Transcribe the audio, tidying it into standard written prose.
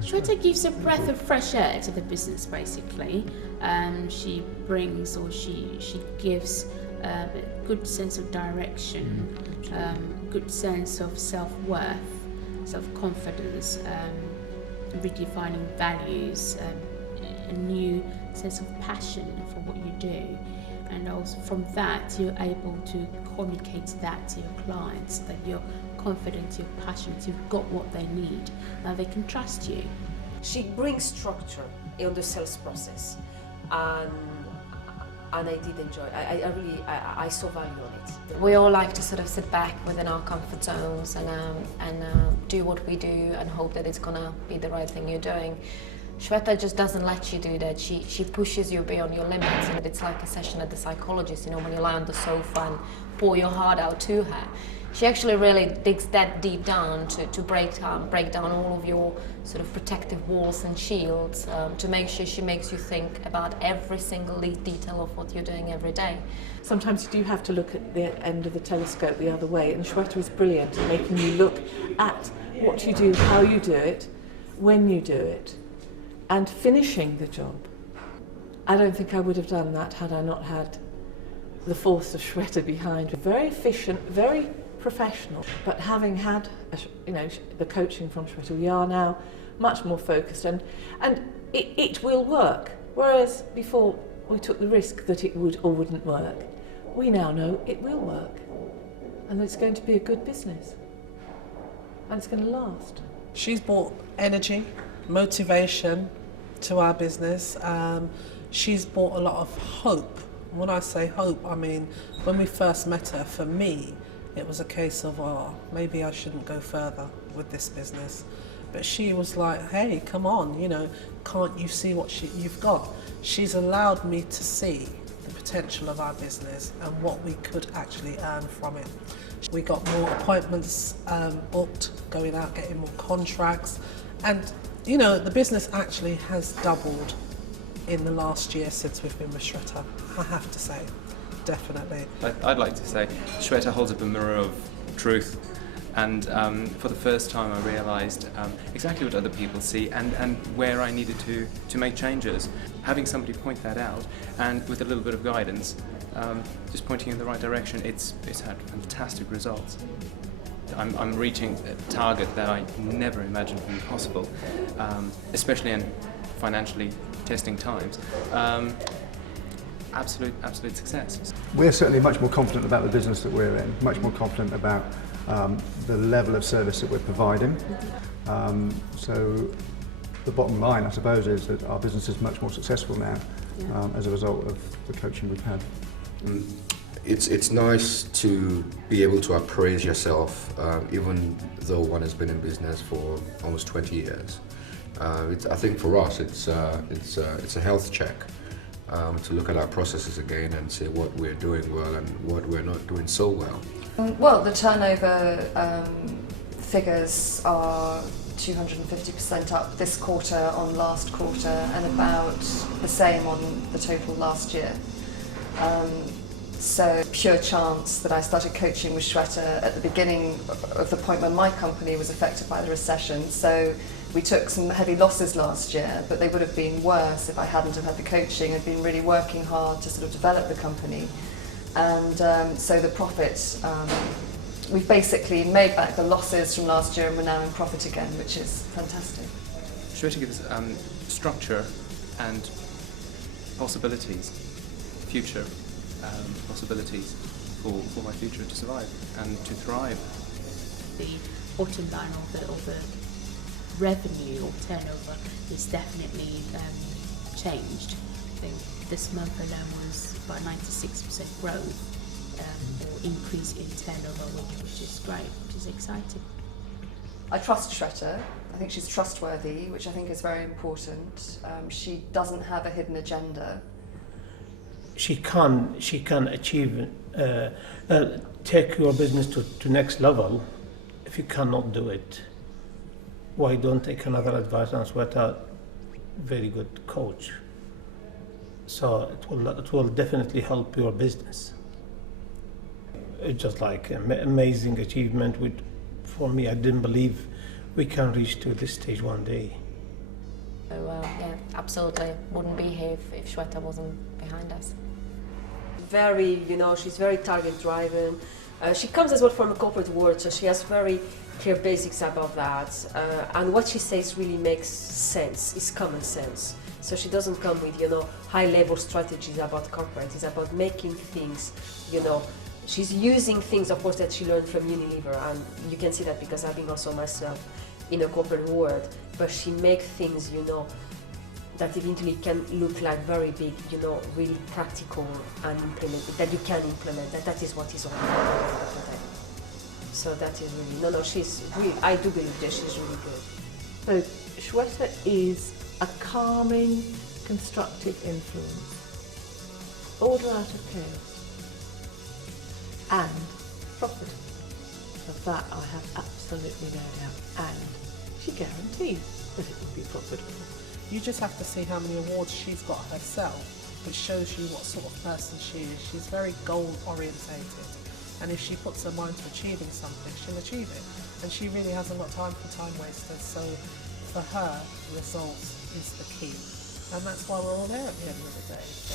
Shweta gives a breath of fresh air to the business, basically. She brings, or she gives a good sense of direction, good sense of self-worth, self-confidence, redefining values, a new sense of passion for what you do. And also from that, you're able to communicate that to your clients, that you're confident, you're passionate, you've got what they need. Now they can trust you. She brings structure in the sales process, and I did enjoy it. I saw value on it. We all like to sort of sit back within our comfort zones and do what we do and hope that it's gonna be the right thing you're doing. Shweta just doesn't let you do that. She pushes you beyond your limits, and it's like a session at the psychologist, you know, when you lie on the sofa and pour your heart out to her. She actually really digs that deep down to break down all of your sort of protective walls and shields, to make sure she makes you think about every single detail of what you're doing every day. Sometimes you do have to look at the end of the telescope the other way, and Shweta is brilliant at making you look at what you do, how you do it, when you do it, and finishing the job. I don't think I would have done that had I not had the force of Shweta behind. Very efficient, very professional, but having had the coaching from Shweta, we are now much more focused, and it will work. Whereas before we took the risk that it would or wouldn't work, we now know it will work, and it's going to be a good business, and it's going to last. She's brought energy, motivation to our business. She's brought a lot of hope. When I say hope, I mean when we first met her, for me, it was a case of, oh, maybe I shouldn't go further with this business. But she was like, hey, come on, you know, can't you see what you've got? She's allowed me to see the potential of our business and what we could actually earn from it. We got more appointments booked, going out, getting more contracts. And, you know, the business actually has doubled in the last year since we've been with Shweta, I have to say. Definitely. I'd like to say Shweta holds up a mirror of truth, and for the first time I realised exactly what other people see and where I needed to make changes. Having somebody point that out, and with a little bit of guidance, just pointing in the right direction, it's had fantastic results. I'm reaching a target that I never imagined would be possible, especially in financially testing times. Absolute success. We're certainly much more confident about the business that we're in, much more confident about the level of service that we're providing. So the bottom line, I suppose, is that our business is much more successful now as a result of the coaching we've had. It's nice to be able to appraise yourself, even though one has been in business for almost 20 years. I think for us, it's a health check. To look at our processes again and say what we're doing well and what we're not doing so well. Well, the turnover figures are 250% up this quarter on last quarter, and about the same on the total last year. So pure chance that I started coaching with Shweta at the beginning of the point when my company was affected by the recession. So we took some heavy losses last year, but they would have been worse if I hadn't have had the coaching. I'd been really working hard to sort of develop the company. And so the profit, we've basically made back the losses from last year, and we're now in profit again, which is fantastic. Shweta gives structure and possibilities, future possibilities for my future to survive and to thrive. The bottom line of the revenue or turnover is definitely changed. I think this month alone was about 96% growth or increase in turnover, which is great, which is exciting. I trust Shweta. I think she's trustworthy, which I think is very important. She doesn't have a hidden agenda. She can achieve, take your business to next level. If you cannot do it, why don't take another advice on Shweta? Very good coach. So it will definitely help your business. It's just like an amazing achievement. For me, I didn't believe we can reach to this stage one day. So yeah, absolutely wouldn't be here if Shweta wasn't behind us. Very, she's very target driven. She comes as well from a corporate world, so she has very clear basics about that. And what she says really makes sense, it's common sense. So she doesn't come with, high level strategies about corporate. It's about making things, she's using things, of course, that she learned from Unilever. And you can see that because I've been also myself in a corporate world. But she makes things, that eventually can look like very big, really practical and that you can implement. That is what is all about today. So that is really, she's really, I do believe that she's really good. So Shweta is a calming, constructive influence. Order out of chaos. And profitable. Of that I have absolutely no doubt. And she guarantees that it will be profitable. You just have to see how many awards she's got herself, which shows you what sort of person she is. She's very goal orientated, and if she puts her mind to achieving something, she'll achieve it. And she really hasn't got time for time wasters, so for her, results is the key. And that's why we're all there at the end of the day. So